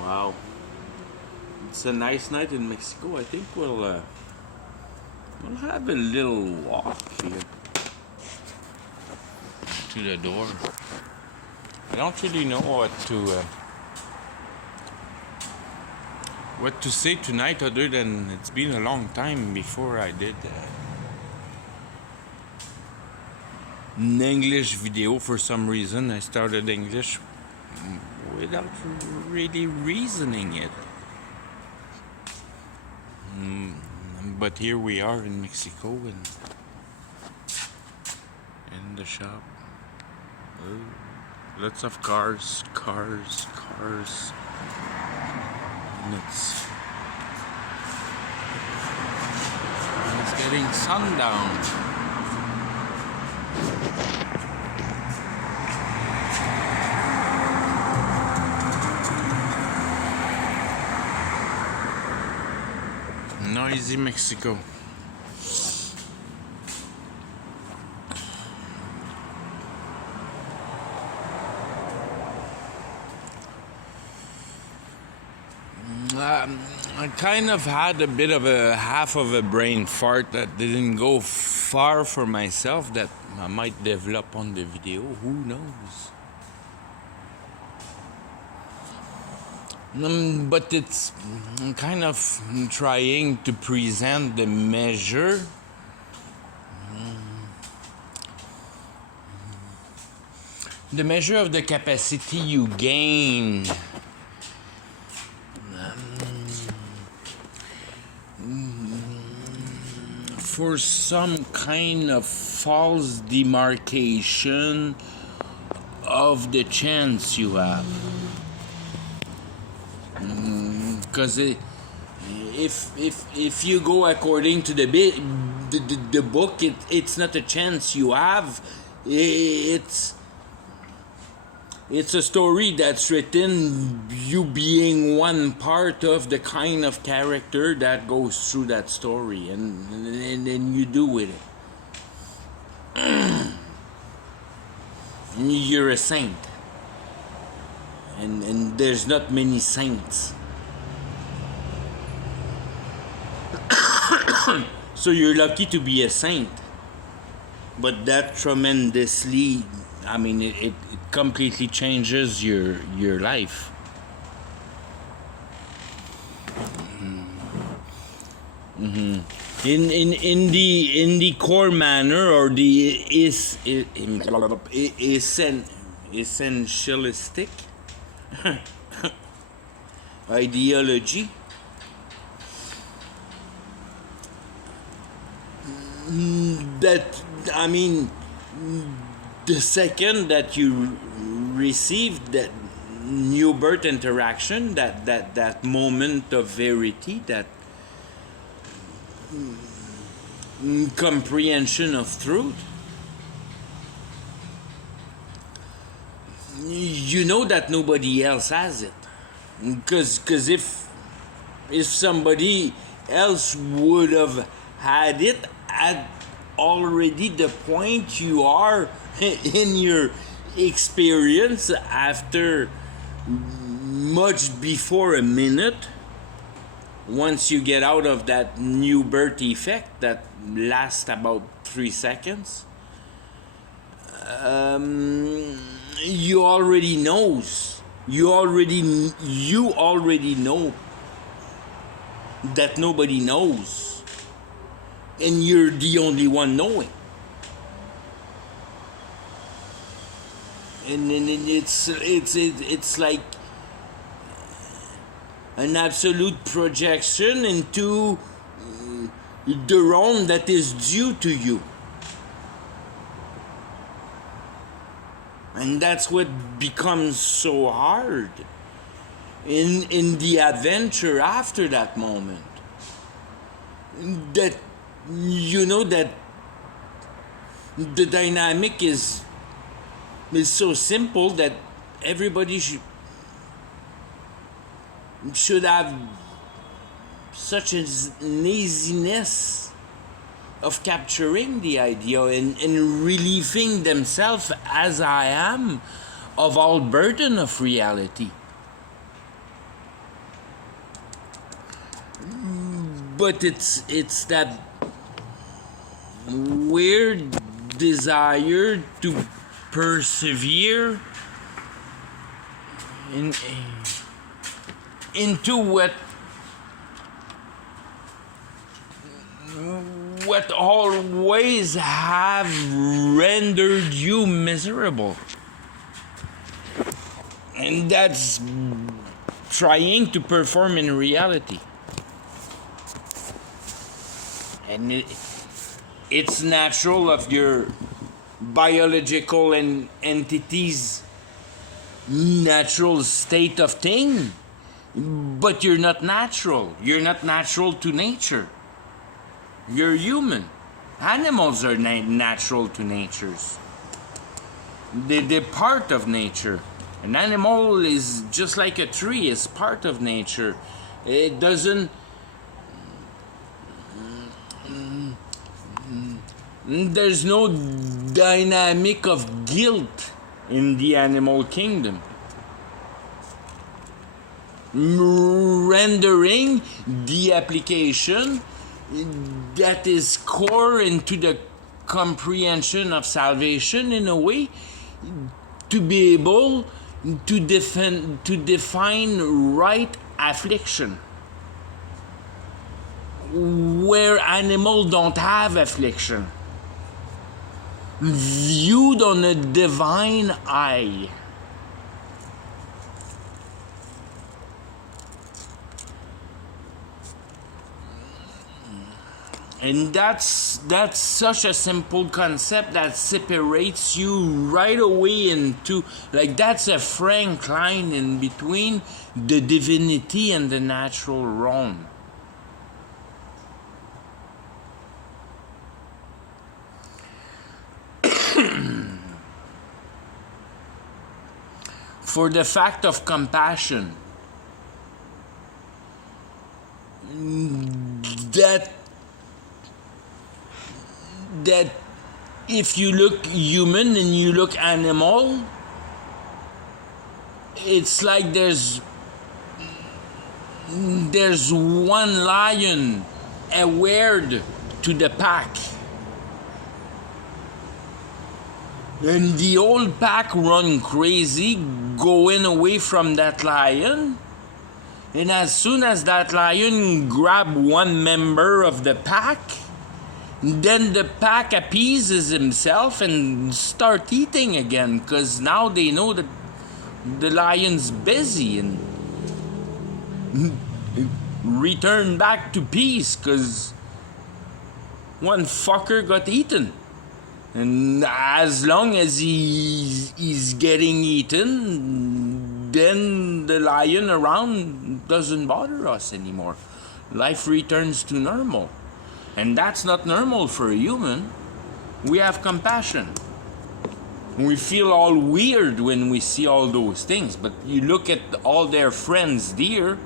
Wow, it's a nice night in Mexico. I think we'll have a little walk here to the door. I don't really know what to say tonight, other than it's been a long time before I did an English video. For some reason, I started English without really reasoning it. But here we are in Mexico, and in the shop. Lots of cars. And it's getting sundown. Noisy Mexico. I kind of had a bit of a half of a brain fart that didn't go far for myself, that I might develop on the video. Who knows? But it's kind of trying to present the measure of the capacity you gain for some kind of false demarcation of the chance you have. Because if you go according to the book, it's not a chance you have. It's a story that's written, you being one part of the kind of character that goes through that story, and then you do with it. You're a saint, and there's not many saints. So you're lucky to be a saint, but that tremendously, I mean, it completely changes your life. In the core manner, or the essentialistic ideology, that, I mean, the second that you received that new birth interaction, that moment of verity, that comprehension of truth, you know that nobody else has it. Because if somebody else would have had it at already the point you are in your experience, after much before a minute, once you get out of that new birth effect that lasts about 3 seconds, you already know that nobody knows, and you're the only one knowing. And then it's like an absolute projection into the realm that is due to you. And that's what becomes so hard in the adventure after that moment. That you know that the dynamic is so simple that everybody should have such a laziness of capturing the idea and relieving themselves, as I am, of all burden of reality. But it's that weird desire to persevere into what always have rendered you miserable. And that's trying to perform in reality. And it's natural of your biological and entity's natural state of thing, but you're not natural. You're not natural to nature. You're human. Animals are natural to natures. They're part of nature. An animal is just like a tree, is part of nature. It doesn't. There's no dynamic of guilt in the animal kingdom. Rendering the application that is core into the comprehension of salvation in a way to be able to define right affliction, where animals don't have affliction, viewed on a divine eye. And that's such a simple concept that separates you right away into, like, that's a frank line in between the divinity and the natural realm. For the fact of compassion, that if you look human and you look animal, it's like there's one lion aware to the pack, and the whole pack run crazy going away from that lion. And as soon as that lion grab one member of the pack, then the pack appeases himself and start eating again, because now they know that the lion's busy, and return back to peace because one fucker got eaten. And as long as he's getting eaten, then the lion around doesn't bother us anymore. Life returns to normal. And that's not normal for a human. We have compassion. We feel all weird when we see all those things. But you look at all their friends deer,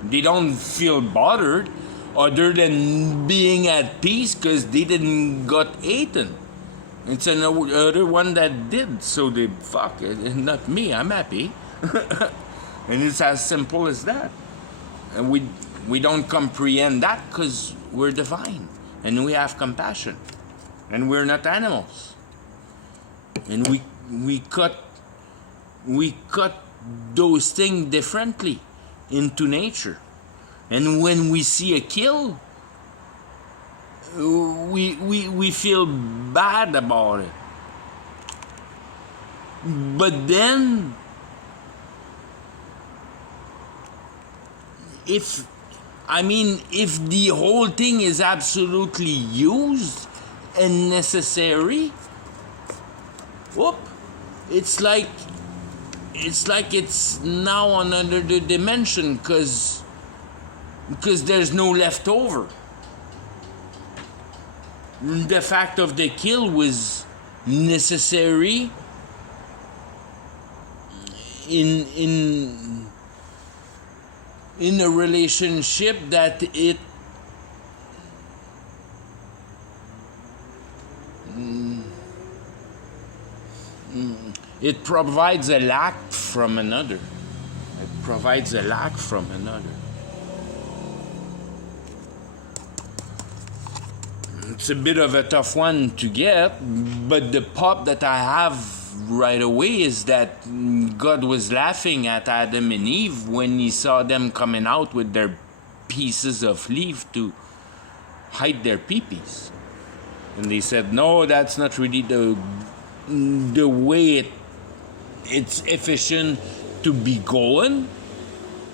they don't feel bothered other than being at peace because they didn't got eaten. It's another one that did, so they fuck it. Not me, I'm happy. And it's as simple as that. And we don't comprehend that because we're divine and we have compassion and we're not animals. And we cut those things differently into nature. And when we see a kill, we feel bad about it. But then if the whole thing is absolutely used and necessary, whoop, it's like it's now another dimension because there's no leftover. The fact of the kill was necessary in a relationship that It provides a lack from another. It provides a lack from another. It's a bit of a tough one to get, but the pop that I have right away is that God was laughing at Adam and Eve when he saw them coming out with their pieces of leaf to hide their peepees. And they said, no, that's not really the way it's efficient to be going.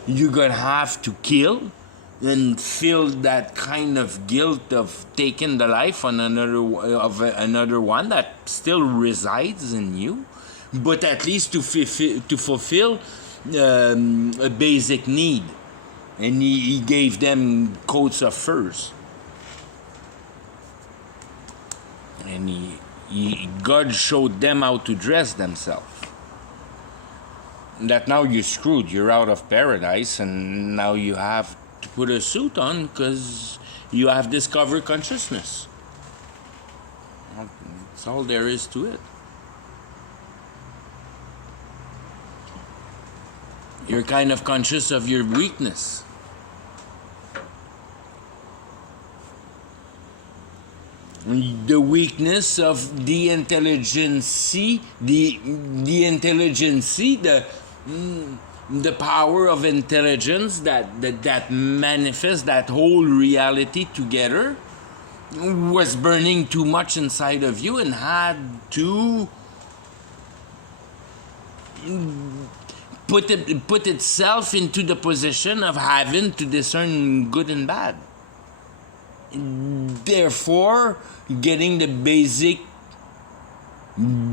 You're gonna have to kill and feel that kind of guilt of taking the life on another one that still resides in you, but at least to fulfill a basic need. And he gave them coats of furs. And God showed them how to dress themselves. That now you're screwed. You're out of paradise, and now you have to put a suit on because you have discovered consciousness. That's all there is to it. You're kind of conscious of your weakness. The weakness of the intelligency, the power of intelligence that manifests that whole reality together was burning too much inside of you and had to put itself into the position of having to discern good and bad. Therefore, getting the basic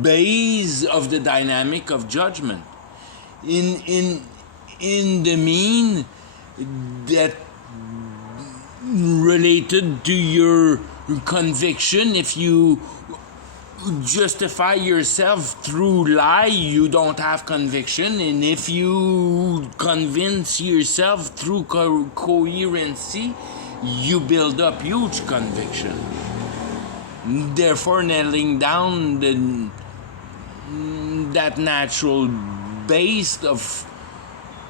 base of the dynamic of judgment. In the mean that related to your conviction, if you justify yourself through lie, you don't have conviction, and if you convince yourself through coherency, you build up huge conviction. Therefore, nailing down that natural base of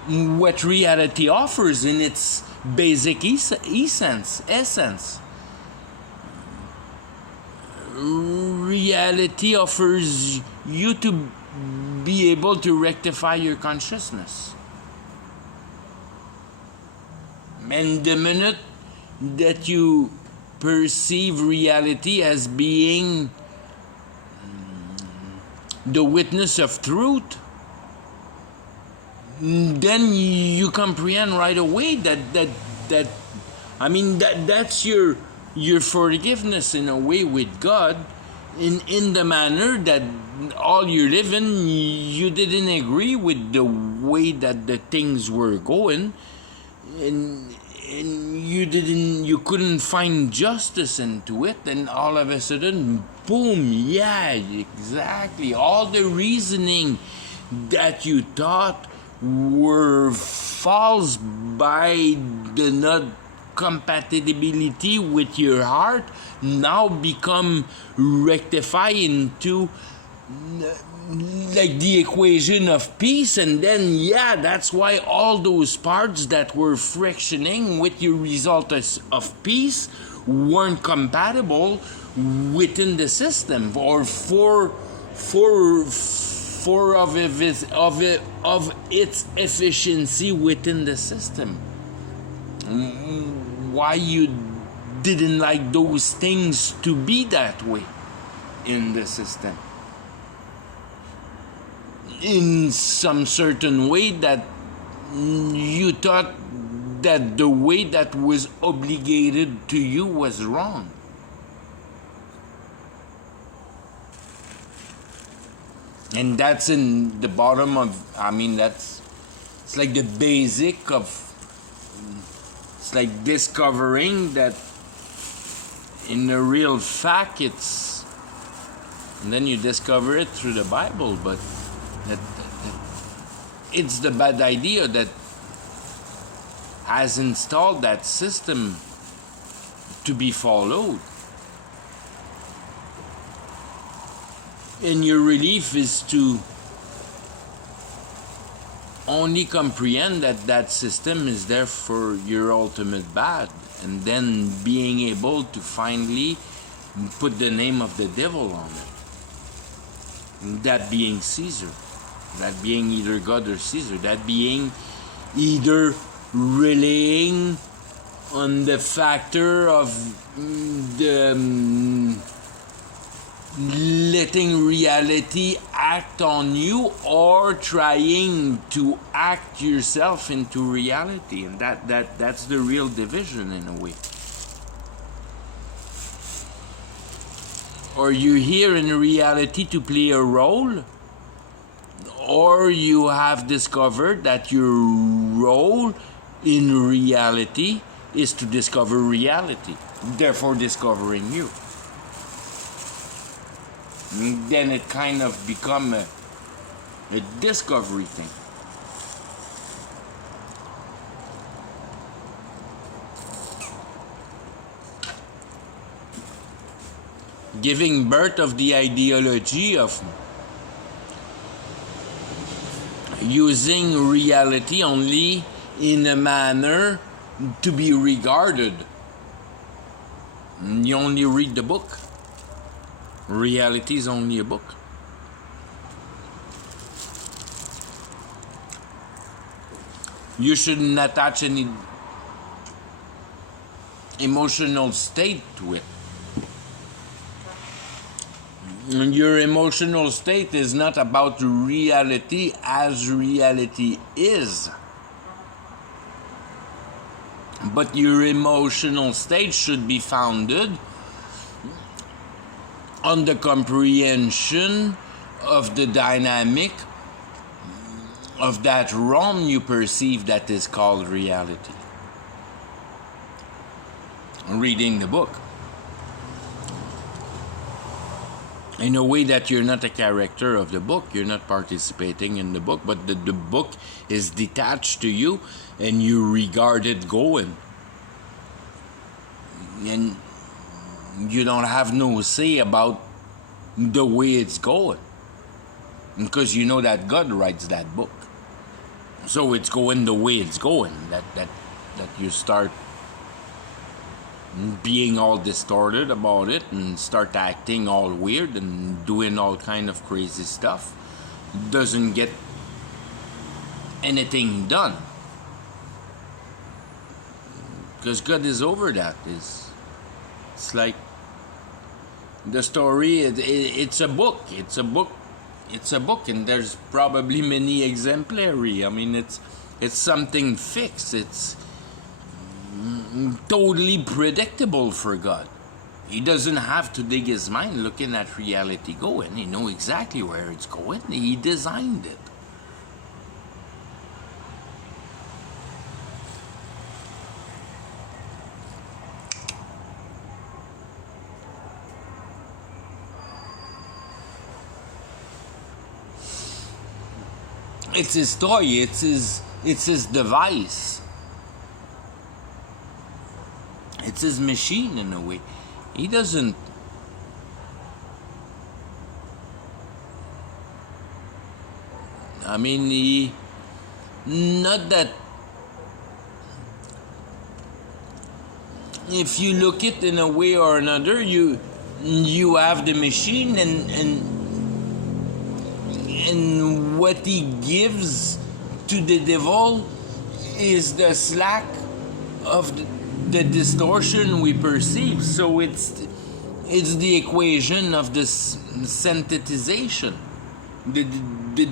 what reality offers in its basic essence. Reality offers you to be able to rectify your consciousness. And the minute that you perceive reality as being the witness of truth, then you comprehend right away that's your forgiveness in a way with God, in the manner that all you're living, you didn't agree with the way that the things were going, and you couldn't find justice into it, and all of a sudden, boom, yeah, exactly, all the reasoning that you thought were false by the not compatibility with your heart now become rectified into like the equation of peace, and then that's why all those parts that were frictioning with your result of peace weren't compatible within the system, or for of its efficiency within the system. Why you didn't like those things to be that way in the system, in some certain way that you thought that the way that was obligated to you was wrong. And that's in the bottom of, it's like the basic of, it's like discovering that in the real fact it's, and then you discover it through the Bible, but that it's the bad idea that has installed that system to be followed. And your relief is to only comprehend that that system is there for your ultimate bad, and then being able to finally put the name of the devil on it. That being Caesar. That being either God or Caesar. That being either relying on the factor of the letting reality act on you, or trying to act yourself into reality. And that's the real division in a way. Or you're here in reality to play a role, or you have discovered that your role in reality is to discover reality, therefore discovering you. And then it kind of become a discovery thing. Giving birth of the ideology of using reality only in a manner to be regarded. You only read the book. Reality is only a book. You shouldn't attach any emotional state to it. And your emotional state is not about reality as reality is. But your emotional state should be founded on the comprehension of the dynamic of that realm you perceive that is called reality. Reading the book. In a way that you're not a character of the book, you're not participating in the book, but the book is detached to you and you regard it going. And you don't have no say about the way it's going, because you know that God writes that book, so it's going the way it's going. That you start being all distorted about it and start acting all weird and doing all kind of crazy stuff, doesn't get anything done, because God is over that. It's like the story. It's a book. It's a book, and there's probably many exemplary. I mean, it's something fixed. It's totally predictable for God. He doesn't have to dig his mind looking at reality going. He knows exactly where it's going. He designed it. It's his toy. It's his device. It's his machine in a way. He doesn't. I mean, not that. If you look it in a way or another, you have the machine, and what he gives to the devil is the slack of the distortion we perceive. So it's the equation of this synthesization, the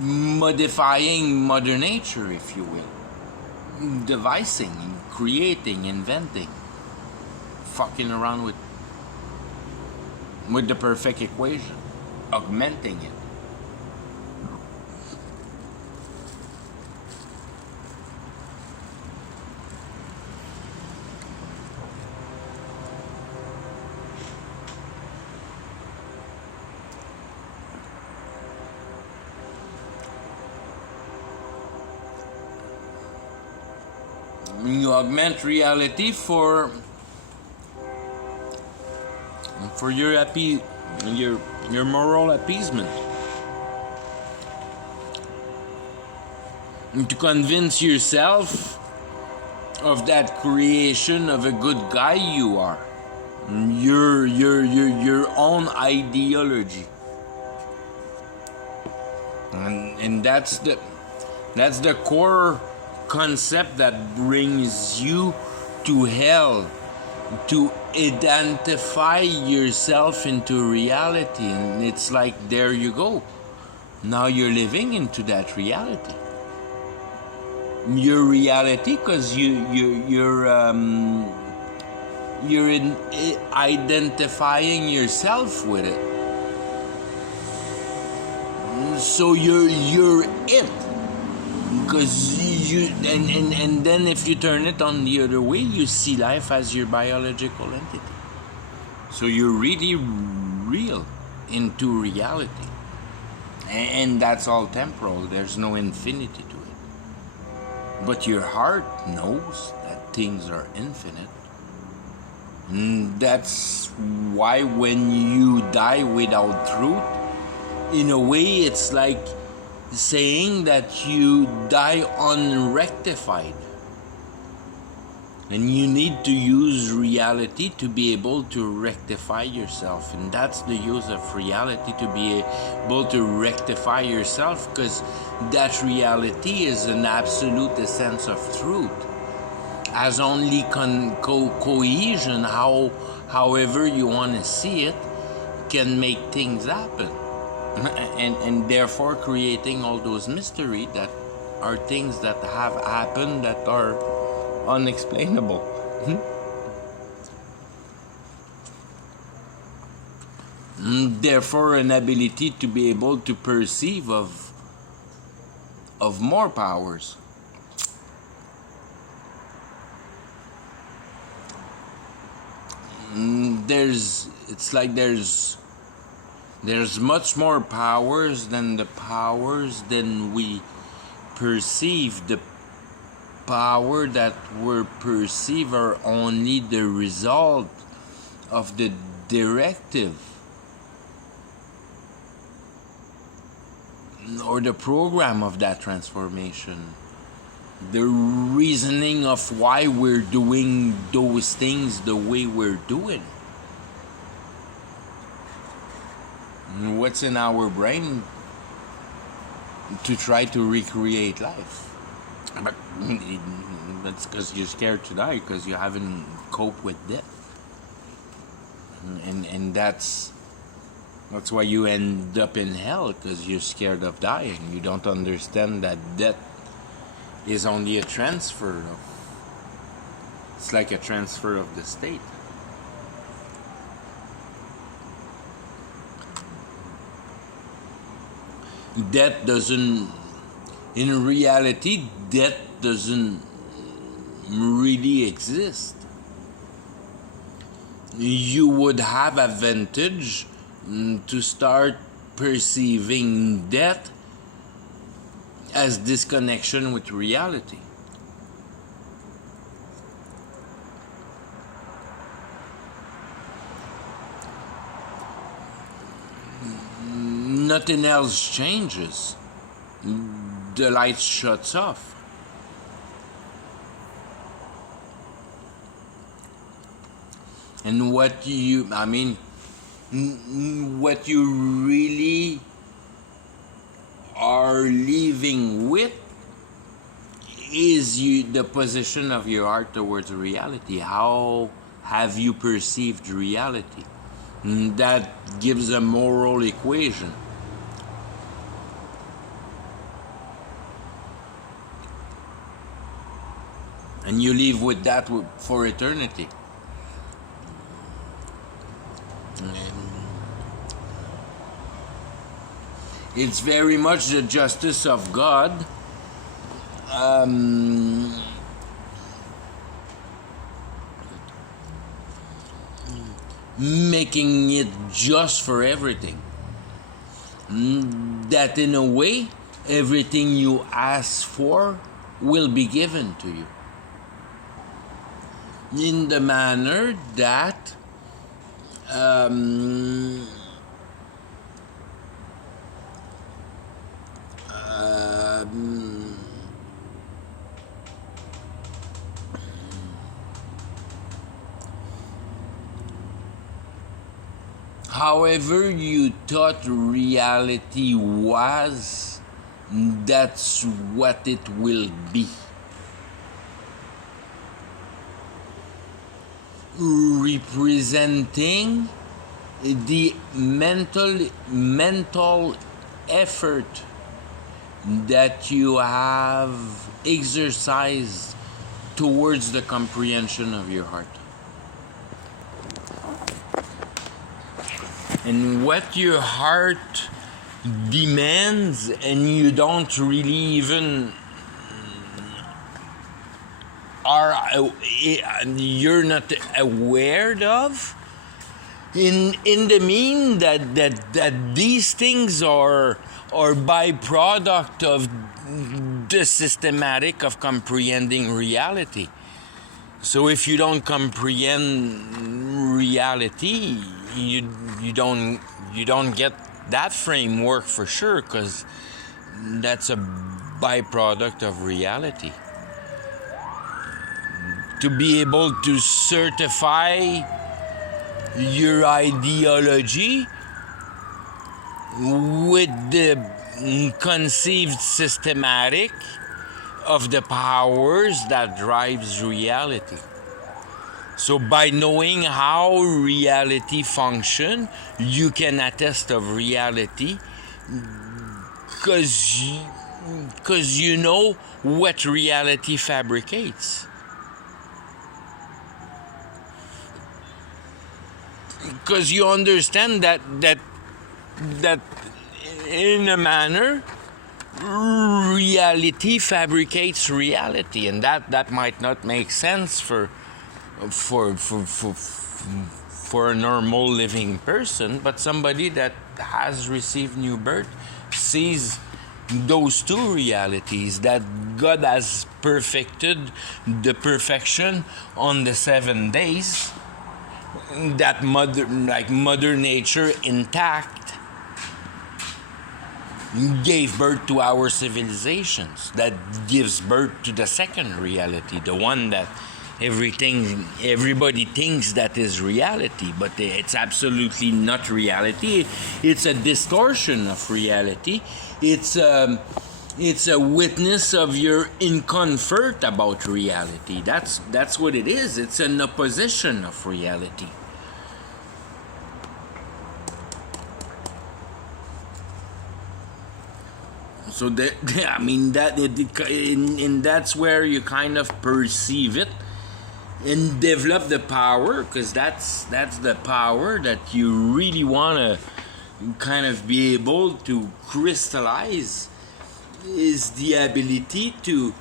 modifying Mother Nature, if you will, devising, creating, inventing, fucking around with the perfect equation, augmenting it. You augment reality for your moral appeasement. to convince yourself of that creation of a good guy you are. Your own ideology. And that's the core concept that brings you to hell, to identify yourself into reality. And it's like, there you go, now you're living into that reality, your reality, because identifying yourself with it. So you're it, because and then if you turn it on the other way, you see life as your biological entity. So you're really real into reality, and that's all temporal. There's no infinity to it. But your heart knows that things are infinite. And that's why when you die without truth, in a way it's like saying that you die unrectified. And you need to use reality to be able to rectify yourself. And that's the use of reality, to be able to rectify yourself, because that reality is an absolute essence of truth. As only cohesion, however you want to see it, can make things happen. And therefore creating all those mysteries that are things that have happened that are unexplainable. Therefore an ability to be able to perceive of more powers. There's much more powers than we perceive. The power that we perceive are only the result of the directive or the program of that transformation. The reasoning of why we're doing those things the way we're doing. What's in our brain to try to recreate life? But that's because you're scared to die, because you haven't coped with death. And that's why you end up in hell, because you're scared of dying. You don't understand that death is only a transfer of, it's like a transfer of the state. Death doesn't, in reality, death doesn't really exist. You would have advantage to start perceiving death as disconnection with reality. Nothing else changes. The light shuts off. And what you really are leaving with is the position of your heart towards reality. How have you perceived reality? That gives a moral equation. And you live with that for eternity. It's very much the justice of God. Making it just for everything. That in a way, everything you ask for will be given to you. In the manner that however you thought reality was, that's what it will be. Representing the mental effort that you have exercised towards the comprehension of your heart. And what your heart demands and you don't really even you're not aware of, in the mean that these things are byproduct of the systematic of comprehending reality. So if you don't comprehend reality, you don't get that framework for sure, because that's a byproduct of reality. To be able to certify your ideology with the conceived systematic of the powers that drives reality. So by knowing how reality function, you can attest of reality, because you know what reality fabricates. Because you understand that in a manner, reality fabricates reality, and that might not make sense for a normal living person, but somebody that has received new birth sees those two realities, that God has perfected the perfection on the 7 days, that mother nature intact gave birth to our civilizations, that gives birth to the second reality, the one that everybody thinks that is reality, but it's absolutely not reality. It's a distortion of reality. It's a witness of your incomfort about reality. That's what it is. It's an opposition of reality. So that's where you kind of perceive it and develop the power, because that's the power that you really want to kind of be able to crystallize, is the ability to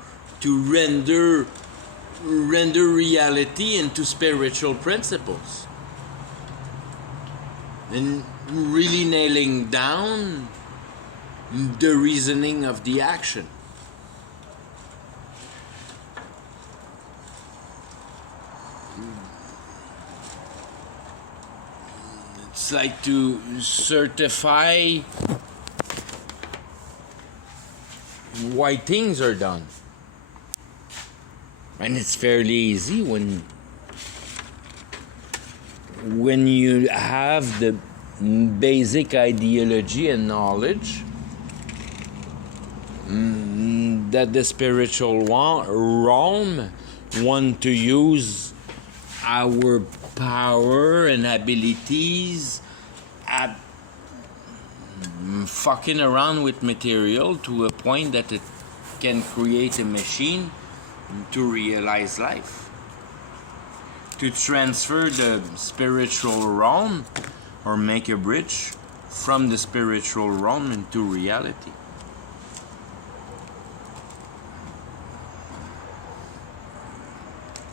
render reality into spiritual principles, and really nailing down the reasoning of the action. It's like to certify why things are done. And it's fairly easy when you have the basic ideology and knowledge that the spiritual realm want to use our power and abilities at fucking around with material to a point that it can create a machine to realize life, to transfer the spiritual realm, or make a bridge from the spiritual realm into reality.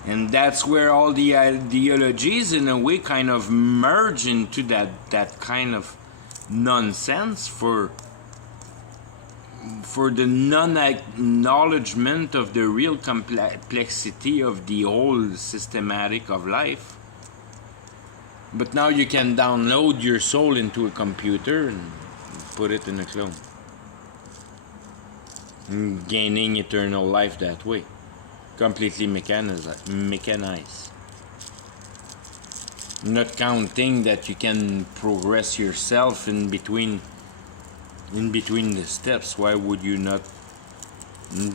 And that's where all the ideologies in a way kind of merge into that kind of nonsense for the non-acknowledgement of the real complexity of the whole systematic of life. But now you can download your soul into a computer and put it in a clone, gaining eternal life that way. Completely mechanized. Not counting that you can progress yourself in between the steps. Why would you not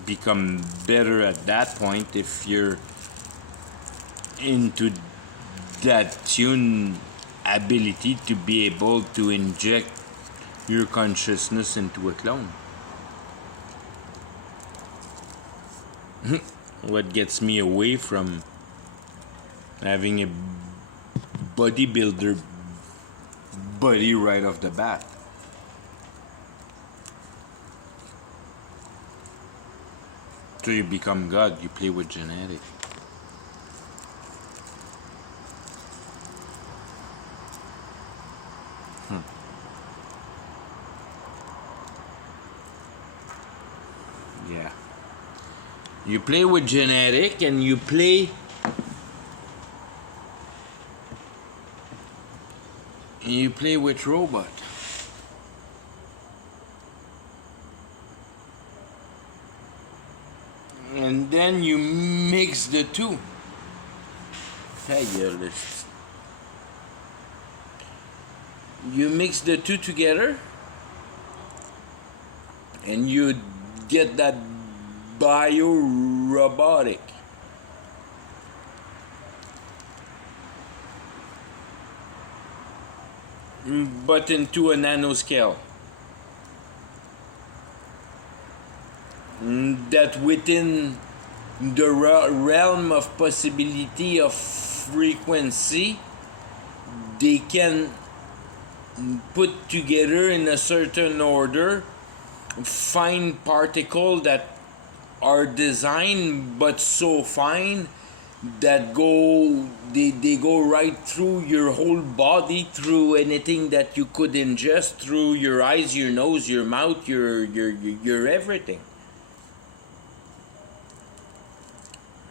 become better at that point if you're into that tune ability to be able to inject your consciousness into a clone? What gets me away from having a bodybuilder body right off the bat? So you become God, you play with genetics. Yeah. You play with genetic and you play with robot. And then you mix the two. Hey, you mix the two together and you get that bio-robotic. But into a nanoscale. That within the realm of possibility of frequency, they can put together in a certain order fine particles that are designed but so fine that they go right through your whole body, through anything that you could ingest, through your eyes, your nose, your mouth, your everything.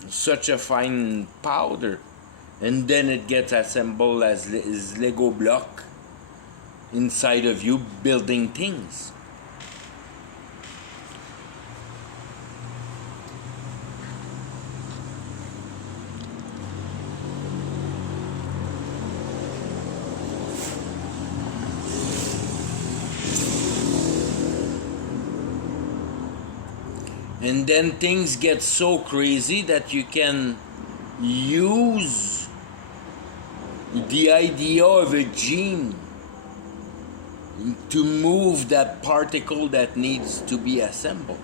Such a fine powder, and then it gets assembled as Lego block inside of you, building things. And then things get so crazy that you can use the idea of a gene to move that particle that needs to be assembled.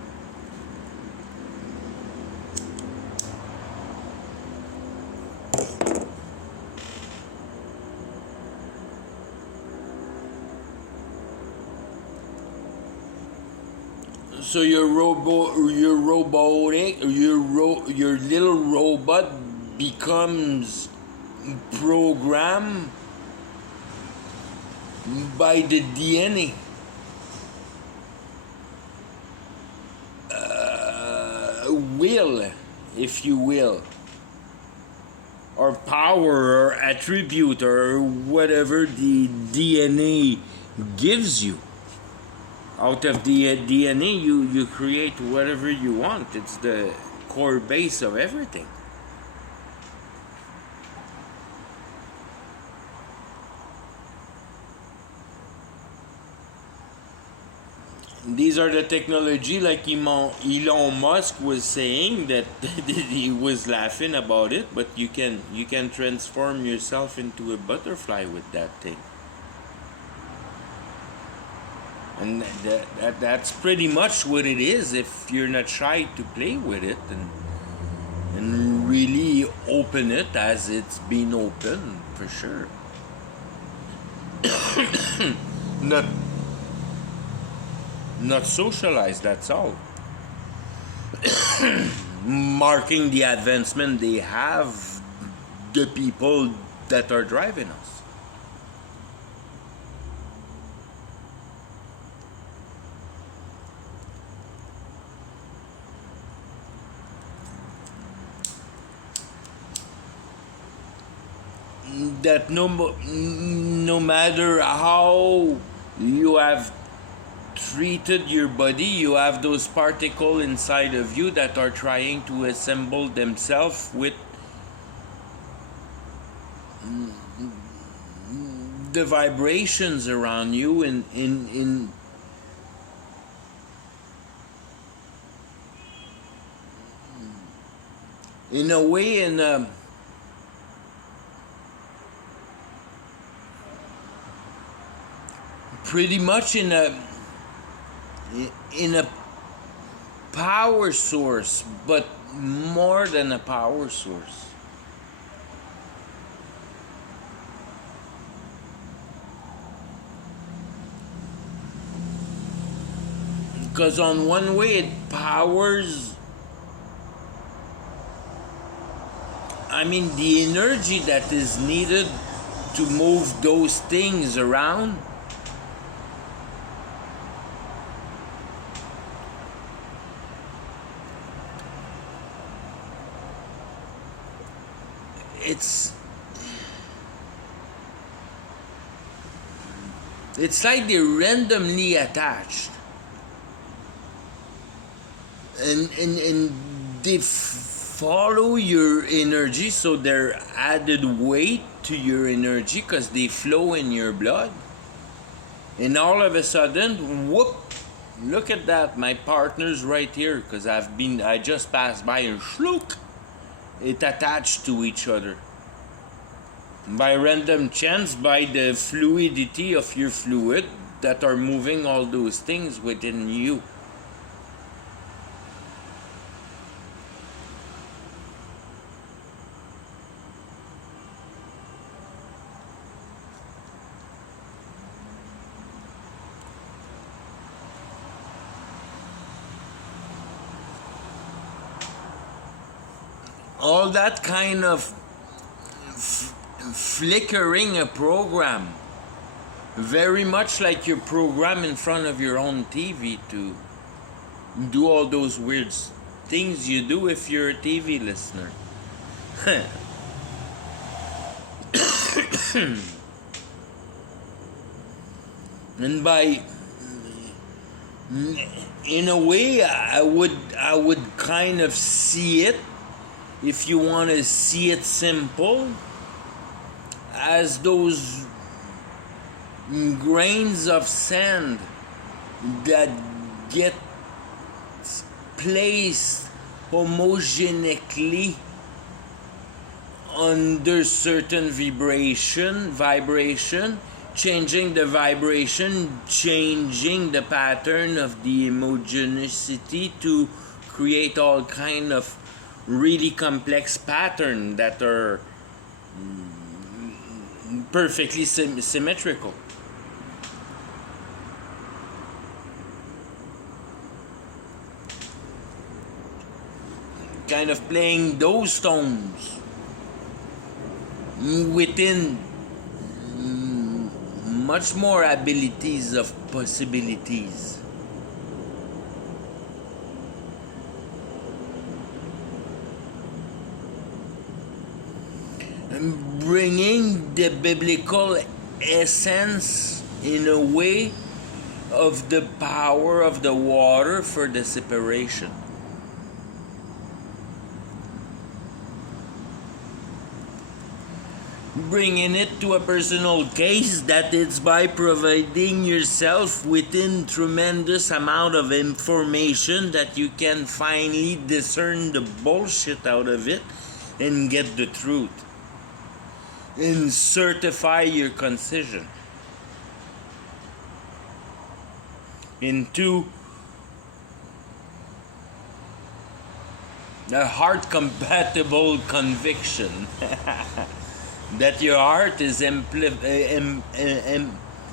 So your little robot becomes programmed by the DNA. Will, if you will, or power, or attribute, or whatever the DNA gives you. Out of the DNA, you create whatever you want. It's the core base of everything. These are the technology, like Elon Musk was saying, that he was laughing about it, but you can transform yourself into a butterfly with that thing. And that's pretty much what it is if you're not shy to play with it and really open it as it's been opened, for sure. Not socialized, that's all. Marking the advancement they have, the people that are driving us. That no matter how you have treated your body, you have those particles inside of you that are trying to assemble themselves with the vibrations around you in a way, pretty much in a power source, but more than a power source. Because on one way it powers, the energy that is needed to move those things around. It's like they're randomly attached, and they follow your energy, so they're added weight to your energy because they flow in your blood. And all of a sudden, whoop! Look at that! My partner's right here because I just passed by and shlook! It attached to each other by random chance, by the fluidity of your fluid that are moving all those things within you. All that kind of flickering a program, very much like your program in front of your own TV to do all those weird things you do if you're a TV listener. And in a way, I would kind of see it, if you want to see it simple, as those grains of sand that get placed homogeneically under certain vibration, changing the vibration, changing the pattern of the homogeneity to create all kind of really complex pattern that are perfectly symmetrical. Kind of playing those tones within much more abilities of possibilities. Bringing the biblical essence in a way of the power of the water for the separation. Bringing it to a personal case, that it's by providing yourself within tremendous amount of information that you can finally discern the bullshit out of it and get the truth. And certify your concision into a heart-compatible conviction that your heart is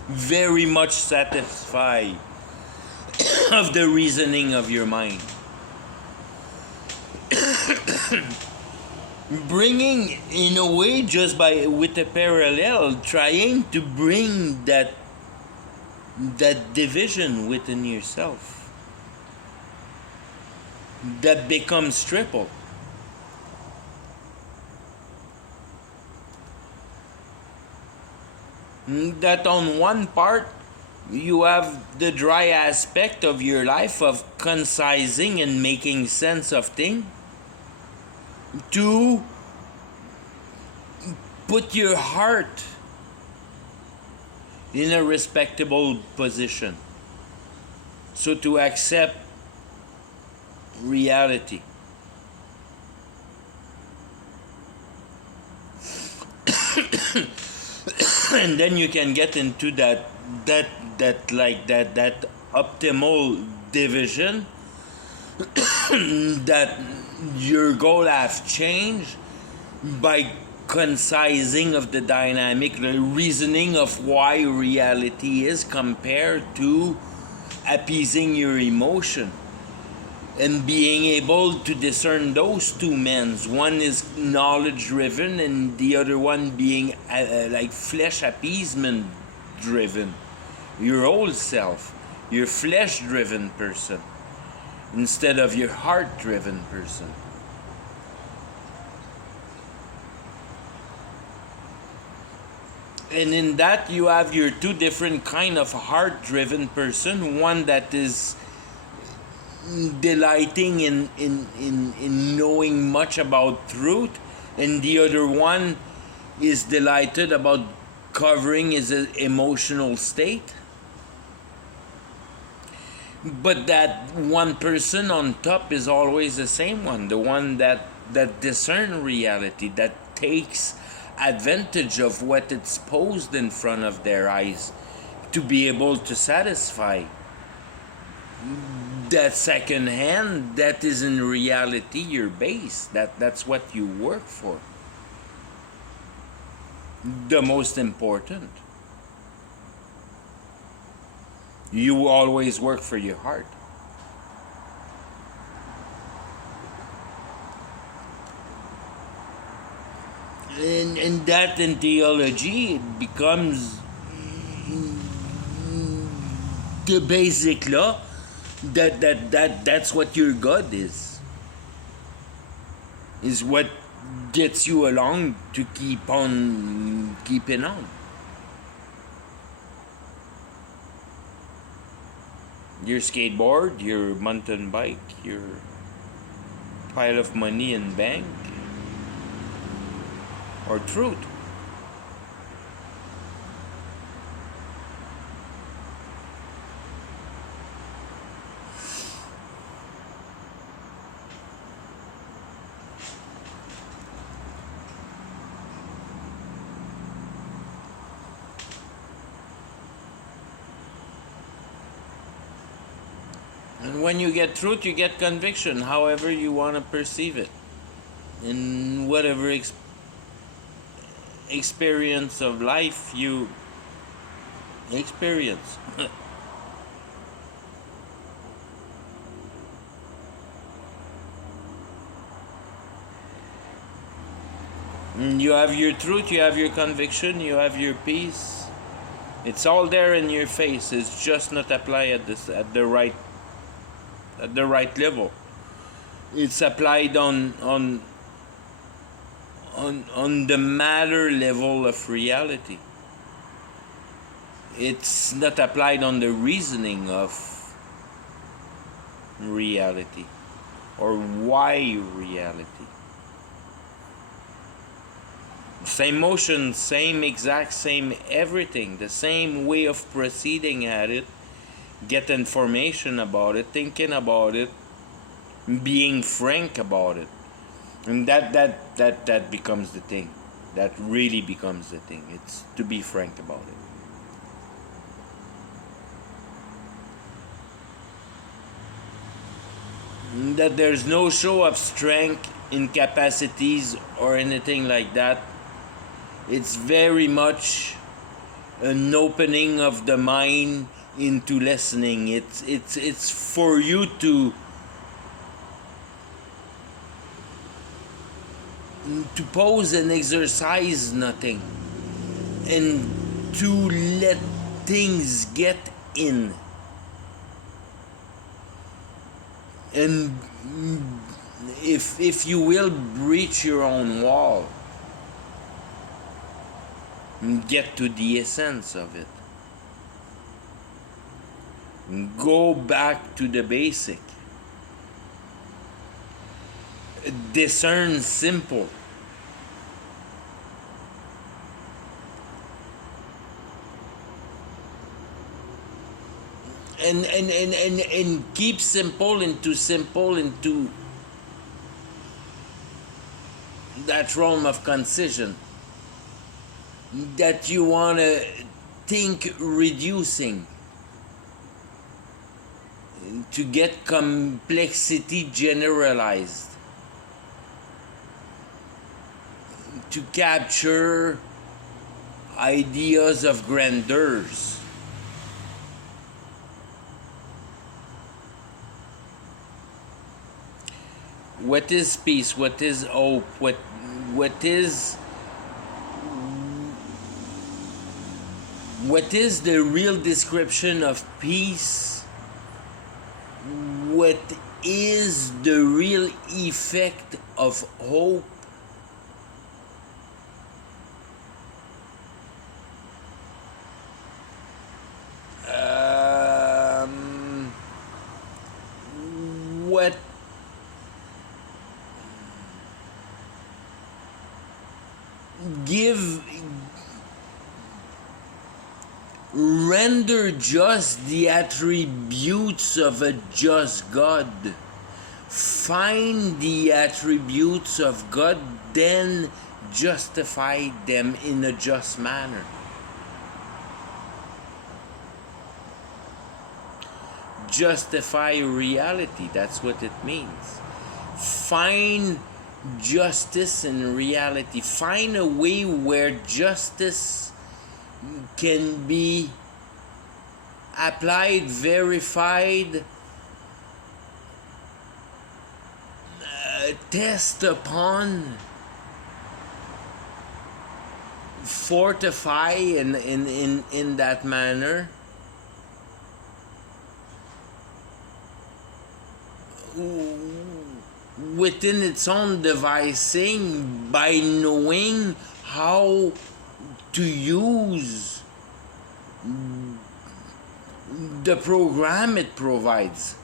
very much satisfied of the reasoning of your mind. Bringing, in a way, just with a parallel, trying to bring that division within yourself that becomes triple. That on one part you have the dry aspect of your life of concising and making sense of things, to put your heart in a respectable position. So to accept reality. And then you can get into that optimal division that your goal have changed by concising of the dynamic, the reasoning of why reality is compared to appeasing your emotion, and being able to discern those two men's. One is knowledge driven, and the other one being like flesh appeasement driven. Your old self, your flesh driven person, instead of your heart driven person. And in that you have your two different kind of heart driven person, one that is delighting in knowing much about truth, and the other one is delighted about covering his emotional state. But that one person on top is always the same one, the one that discerns reality, that takes advantage of what it's posed in front of their eyes to be able to satisfy that second hand that is in reality your base. That's what you work for. The most important. You always work for your heart. And that in theology it becomes the basic law that's what your God is what gets you along to keep on keeping on. Your skateboard, your mountain bike, your pile of money in bank, or truth. And when you get truth, you get conviction, however you want to perceive it. In whatever experience of life you experience. You have your truth, you have your conviction, you have your peace. It's all there in your face. It's just not applied at the right level. It's applied on the matter level of reality. It's not applied on the reasoning of reality or why reality. Same motion, same exact same everything, the same way of proceeding at it, get information about it, thinking about it, being frank about it. And that becomes the thing. That really becomes the thing. It's to be frank about it. That there's no show of strength, incapacities, or anything like that. It's very much an opening of the mind into listening. It's for you to pose and exercise nothing, and to let things get in, and if you will breach your own wall, get to the essence of it, go back to the basic, discern simple. and keep simple into that realm of concision that you want to think reducing to get complexity generalized, to capture ideas of grandeurs. What is peace? What is hope? What is the real description of peace? What is the real effect of hope? What render just the attributes of a just God. Find the attributes of God, then justify them in a just manner. Justify reality, that's what it means. Find justice in reality. Find a way where justice can be applied, verified, test upon, fortify in that manner. Within its own devising, by knowing how to use the program it provides.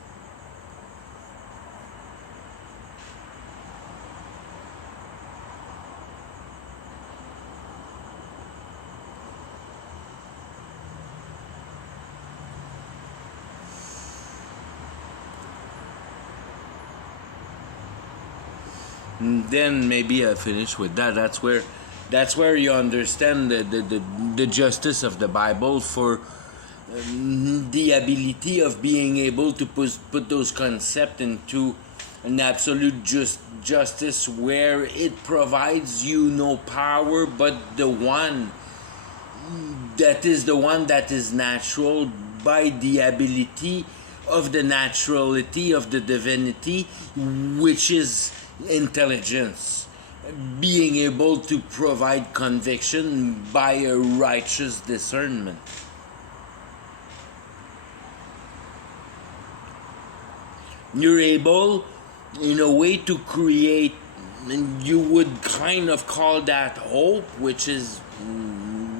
Then maybe I finish with that. That's where you understand the justice of the Bible for the ability of being able to put those concepts into an absolute justice where it provides you no power but the one that is natural by the ability of the naturality of the divinity, which is intelligence, being able to provide conviction by a righteous discernment. You're able, in a way, to create, and you would kind of call that hope, which is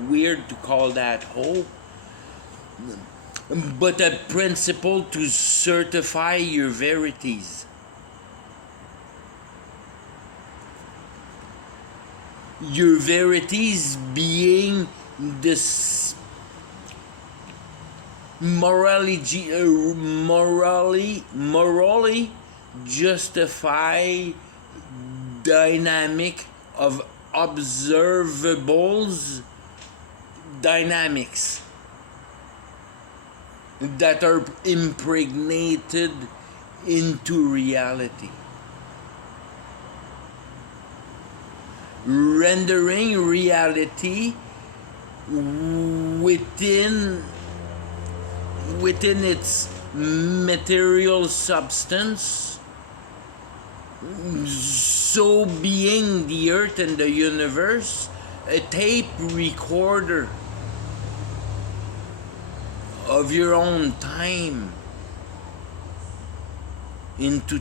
weird to call that hope, but a principle to certify your verities. Your verities being this morally justify dynamic of observables dynamics that are impregnated into reality. Rendering reality within its material substance, so being the earth and the universe, a tape recorder of your own time into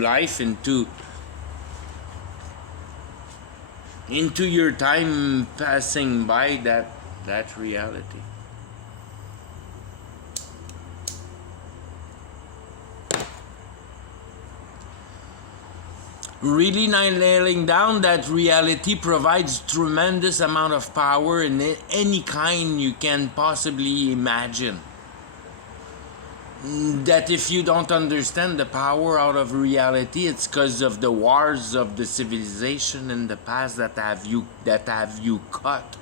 life, into your time passing by that reality. really nailing down that reality provides tremendous amount of power in any kind you can possibly imagine. That if you don't understand the power out of reality, it's because of the wars of the civilization in the past that have you cut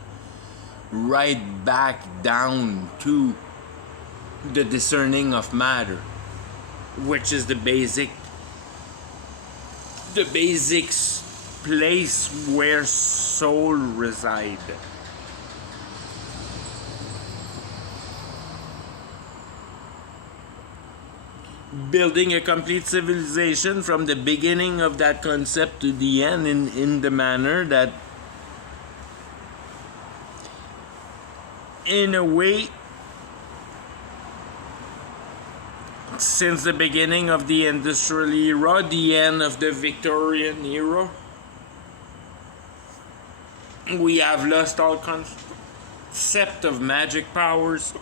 right back down to the discerning of matter, which is the basics place where soul reside. Building a complete civilization from the beginning of that concept to the end in the manner that, in a way, since the beginning of the industrial era, the end of the Victorian era, we have lost all concept of magic powers.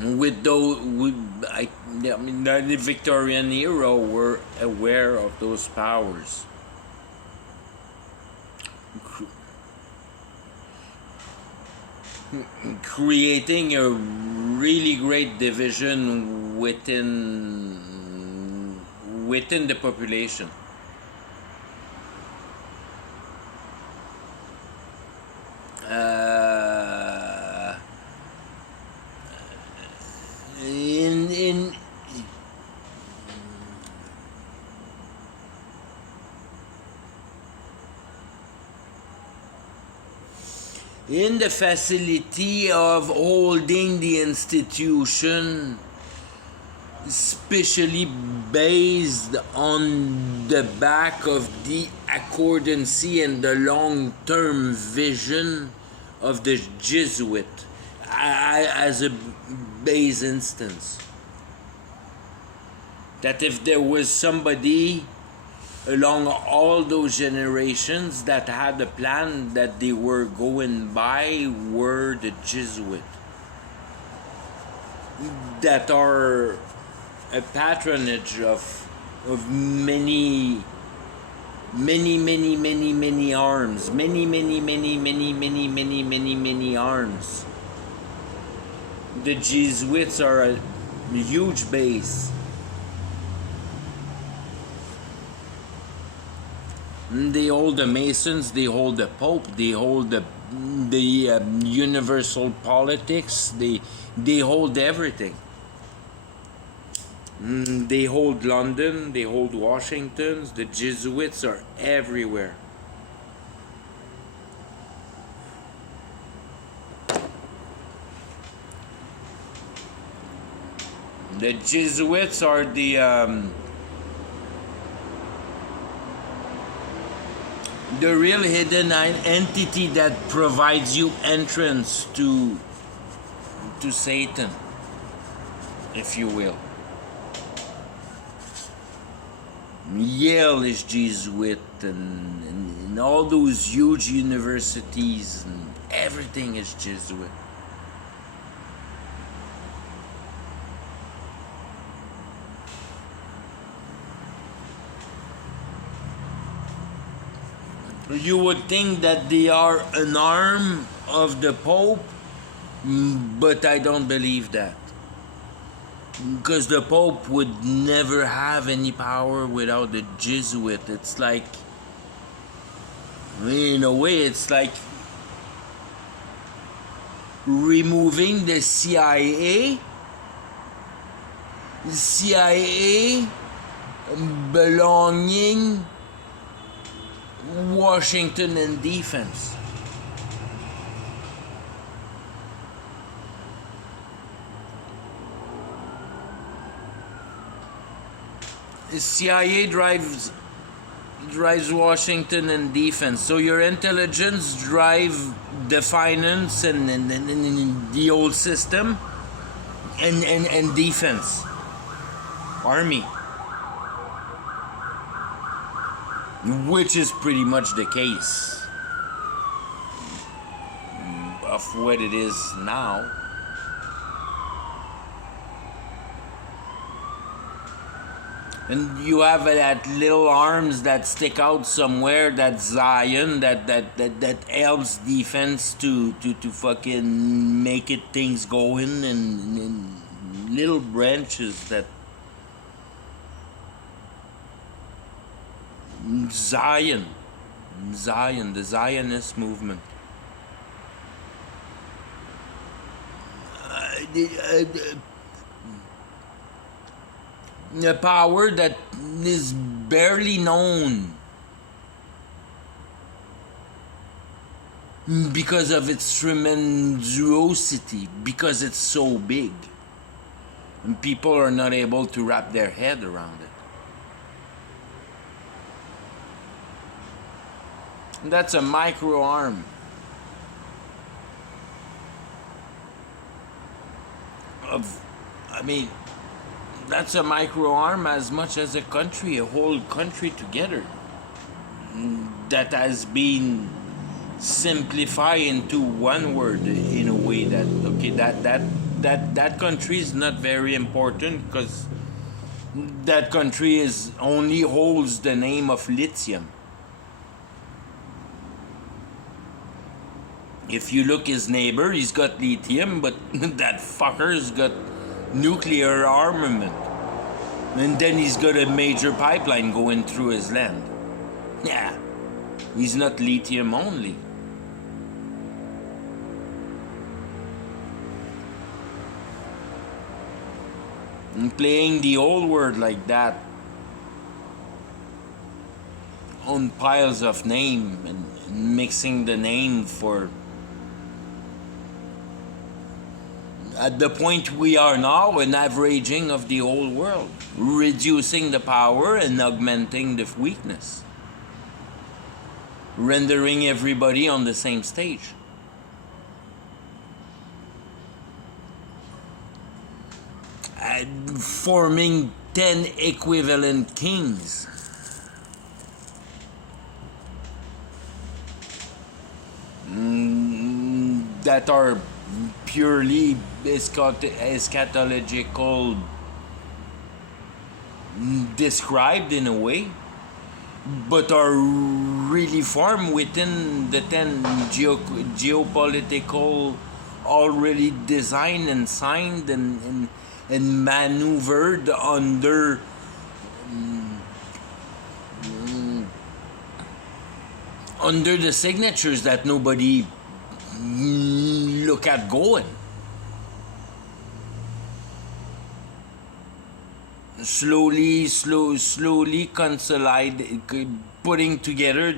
With those, I mean, the Victorian era were aware of those powers. Creating a really great division within the population. In the facility of holding the institution, especially based on the back of the accordancy and the long-term vision of the Jesuit, as a base instance. That if there was somebody along all those generations that had a plan that they were going by, were the Jesuit, that are a patronage of many arms, many arms. The Jesuits are a huge base. They hold the Masons, they hold the Pope, they hold the universal politics, they hold everything. They hold London, they hold Washington. The Jesuits are everywhere. The Jesuits are the real hidden entity that provides you entrance to Satan, if you will. Yale is Jesuit, and all those huge universities, and everything is Jesuit. You would think that they are an arm of the Pope, but I don't believe that. Because the Pope would never have any power without the Jesuit. It's like, in a way, it's like removing the CIA. The CIA belonging Washington and defense. The CIA drives Washington and defense. So your intelligence drive the finance and the old system and defense. Army. Which is pretty much the case of what it is now. And you have that little arms that stick out somewhere, that Zion, that helps defense to fucking make it things going, and little branches that Zion, the Zionist movement. A power that is barely known because of its tremendousity, because it's so big, and people are not able to wrap their head around it. And that's a micro arm. That's a micro arm as much as a country, a whole country together, that has been simplified into one word in a way that, okay, that country is not very important because that country is only holds the name of lithium. If you look his neighbor, he's got lithium, but that fucker's got nuclear armament. And then he's got a major pipeline going through his land. Yeah, he's not lithium only. And playing the old word like that on piles of name and mixing the name for at the point we are now, an averaging of the whole world, reducing the power and augmenting the weakness, rendering everybody on the same stage. And forming 10 equivalent kings. That are purely eschatological, described in a way, but are really formed within the 10 geopolitical, already designed and signed and maneuvered under under the signatures that nobody look at going. Slowly consolidate, putting together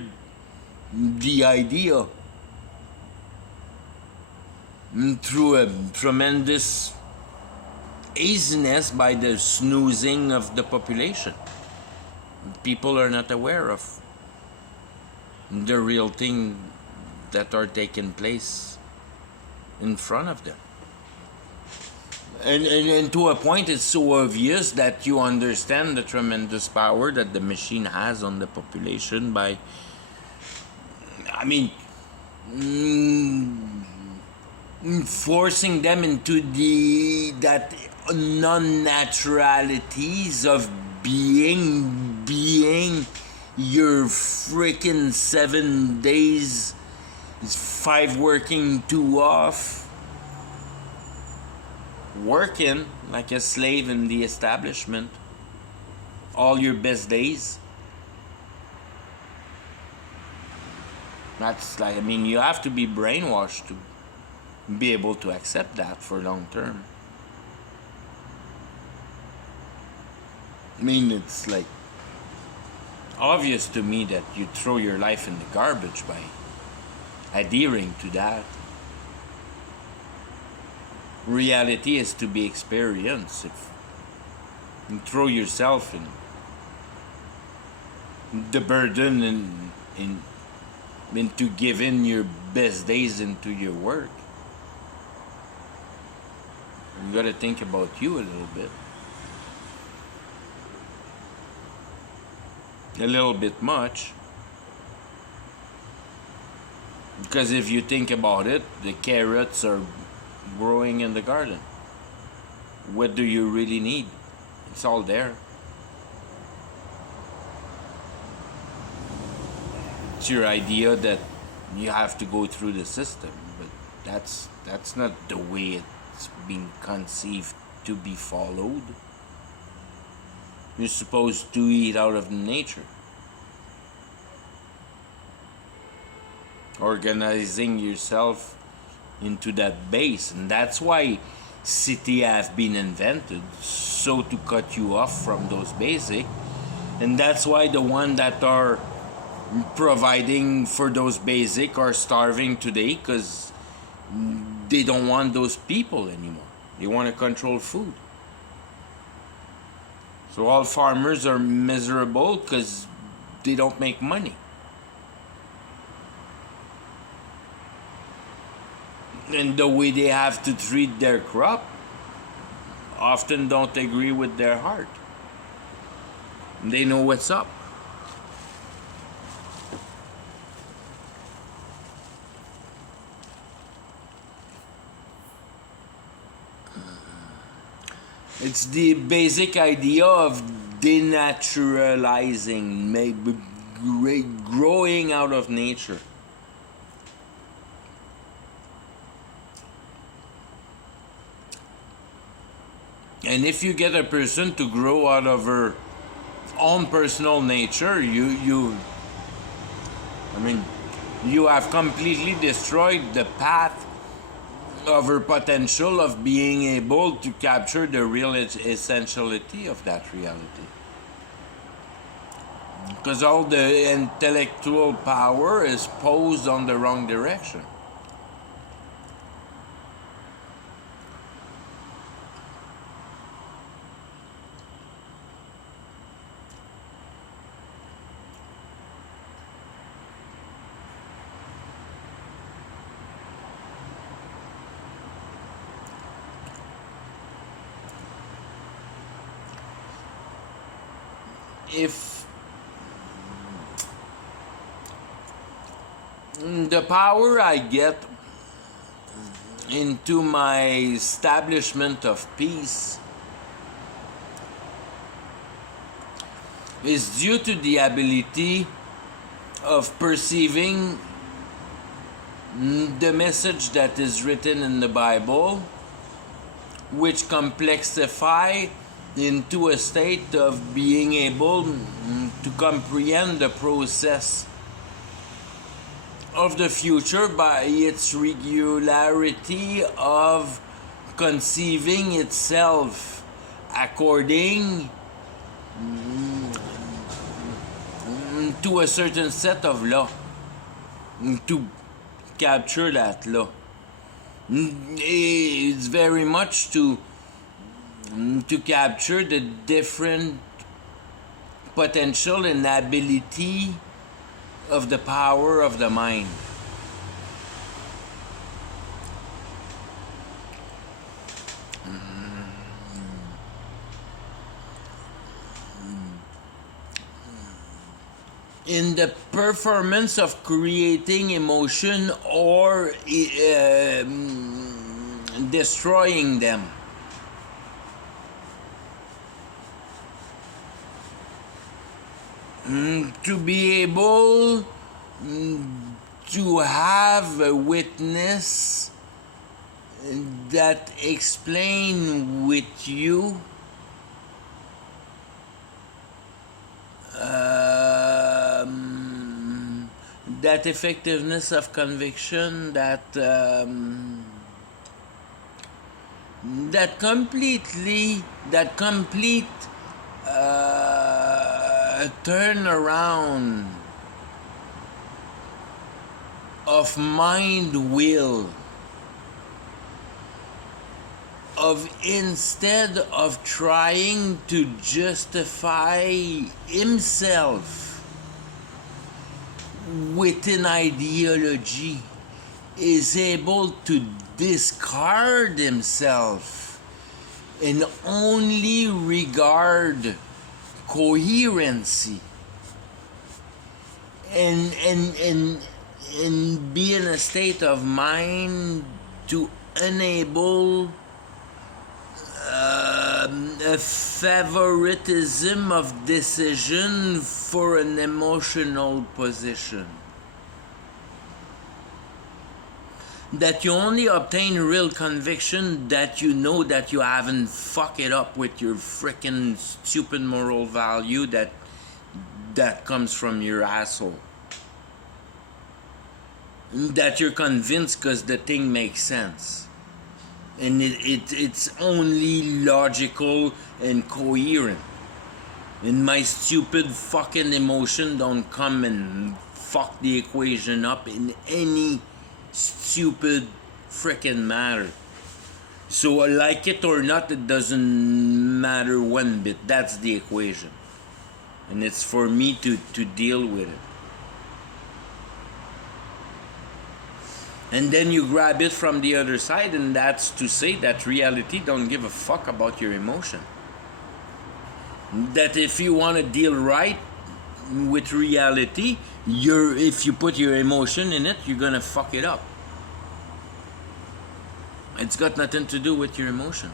the idea through a tremendous haziness by the snoozing of the population. People are not aware of the real thing that are taking place in front of them. And to a point, it's so obvious that you understand the tremendous power that the machine has on the population by, forcing them into that non-naturalities of being your freaking 7 days, 5 working, 2 off, working like a slave in the establishment all your best days. That's like, you have to be brainwashed to be able to accept that for long term. It's like obvious to me that you throw your life in the garbage by adhering to that. Reality is to be experienced. If you throw yourself in the burden and into giving your best days into your work, you got to think about you a little bit. A little bit much. Because if you think about it, the carrots are growing in the garden. What do you really need? It's all there. it's your idea that you have to go through the system, but that's not the way it's being conceived to be followed. You're supposed to eat out of nature. Organizing yourself into that base, and that's why city have been invented, so to cut you off from those basic, and that's why the one that are providing for those basic are starving today, because they don't want those people anymore. They want to control food. So all farmers are miserable because they don't make money. And the way they have to treat their crop often don't agree with their heart. They know what's up. It's the basic idea of denaturalizing, maybe growing out of nature. And if you get a person to grow out of her own personal nature, you have completely destroyed the path of her potential of being able to capture the real essentiality of that reality. Because all the intellectual power is posed on the wrong direction. If the power I get into my establishment of peace is due to the ability of perceiving the message that is written in the Bible, which complexify into a state of being able to comprehend the process of the future by its regularity of conceiving itself according to a certain set of law, to capture that law. It's very much to capture the different potential and ability of the power of the mind. In the performance of creating emotion or destroying them. To be able to have a witness that explain with you that effectiveness of conviction, that complete turn around of mind will, of instead of trying to justify himself with an ideology, is able to discard himself and only regard coherency and be in a state of mind to enable a favoritism of decision for an emotional position. that you only obtain real conviction that you know that you haven't fucked it up with your freaking stupid moral value that comes from your asshole. That you're convinced because the thing makes sense. And it's only logical and coherent. And my stupid fucking emotion don't come and fuck the equation up in any stupid freaking matter. So like it or not, it doesn't matter one bit. That's the equation. And it's for me to deal with it. And then you grab it from the other side, and that's to say that reality don't give a fuck about your emotion. That if you want to deal right with reality, if you put your emotion in it, you're gonna fuck it up. It's got nothing to do with your emotion.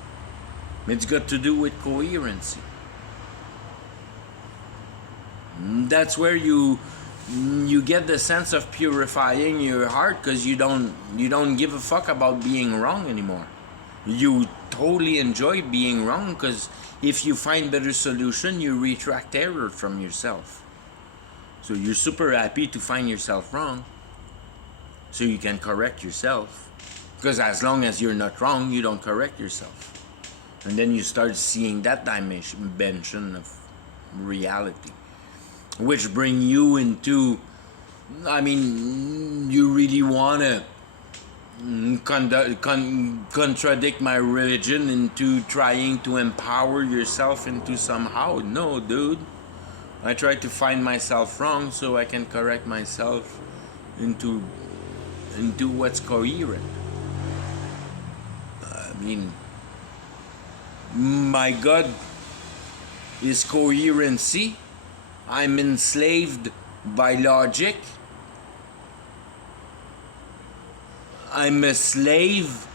It's got to do with coherency. That's where you get the sense of purifying your heart, because you don't give a fuck about being wrong anymore. You totally enjoy being wrong, because if you find better solution, you retract error from yourself. So you're super happy to find yourself wrong, so you can correct yourself. Because as long as you're not wrong, you don't correct yourself. And then you start seeing that dimension of reality, which bring you into, you really want to contradict my religion into trying to empower yourself into somehow. No, dude. I try to find myself wrong so I can correct myself into what's coherent. My God is coherency. I'm enslaved by logic. I'm a slave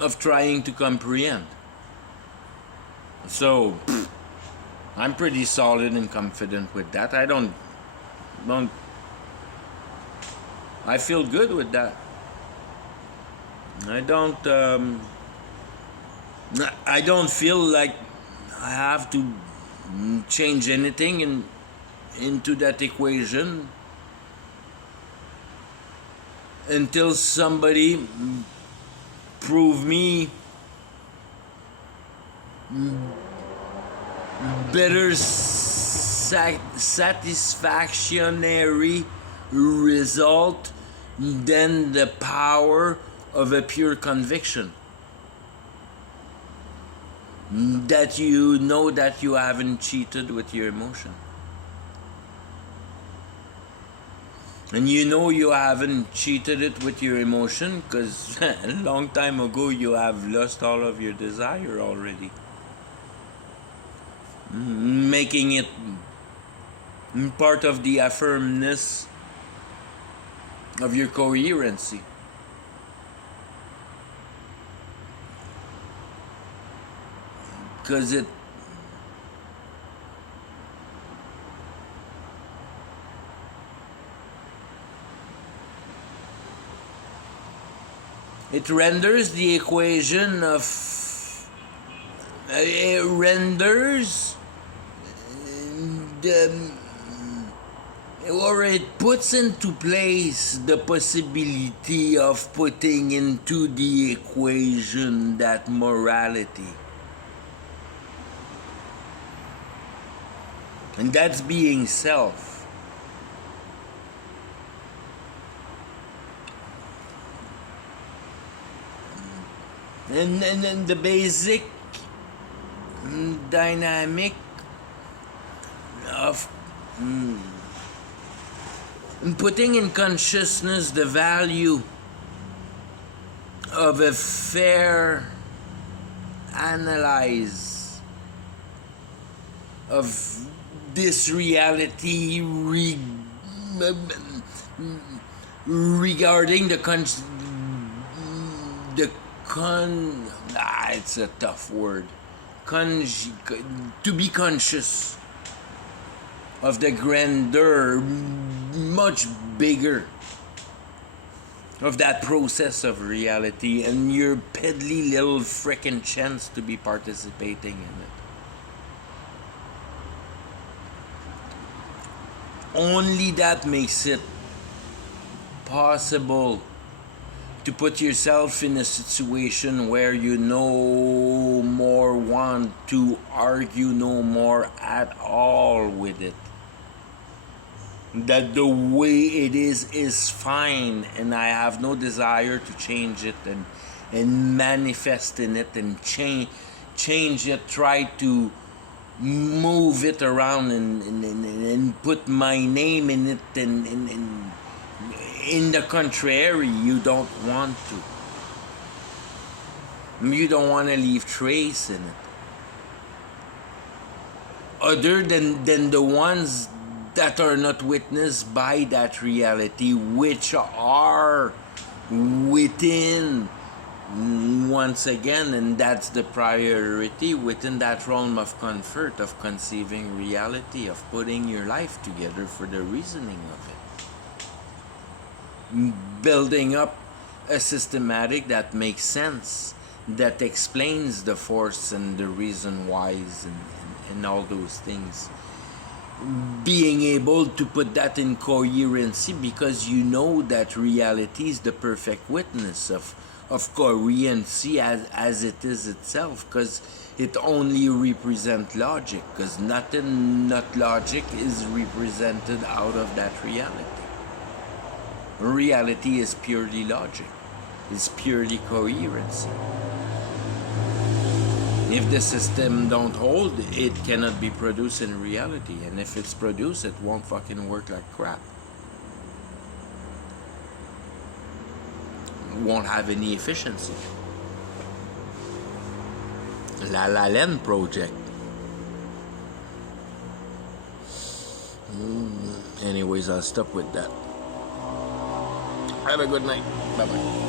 of trying to comprehend. So, I'm pretty solid and confident with that. I feel good with that. I don't feel like I have to change anything into that equation until somebody prove me better satisfactory result than the power of a pure conviction. That you know that you haven't cheated with your emotion. And you know you haven't cheated it with your emotion because a long time ago you have lost all of your desire already. Making it part of the affirmness of your coherency. Because it renders the equation of it renders or it puts into place the possibility of putting into the equation that morality. And that's being self. And the basic dynamic of putting in consciousness the value of a fair analyze of this reality regarding it's a tough word. To be conscious of the grandeur, much bigger, of that process of reality, and your piddly little frickin' chance to be participating in it. Only that makes it possible to put yourself in a situation where you no more want to argue no more at all with it. That the way it is fine, and I have no desire to change it and manifest in it and change it, try to move it around and put my name in it, and in the contrary, you don't want to. You don't want to leave trace in it. Other than the ones that are not witnessed by that reality, which are within, once again, and that's the priority, within that realm of comfort of conceiving reality, of putting your life together for the reasoning of it, building up a systematic that makes sense, that explains the force and the reason whys and all those things. Being able to put that in coherency, because you know that reality is the perfect witness of coherency as it is itself, because it only represents logic, because nothing not logic is represented out of that reality. Reality is purely logic, is purely coherency. If the system don't hold, it cannot be produced in reality. And if it's produced, it won't fucking work like crap. It won't have any efficiency. La La Land project. Anyways, I'll stop with that. Have a good night. Bye-bye.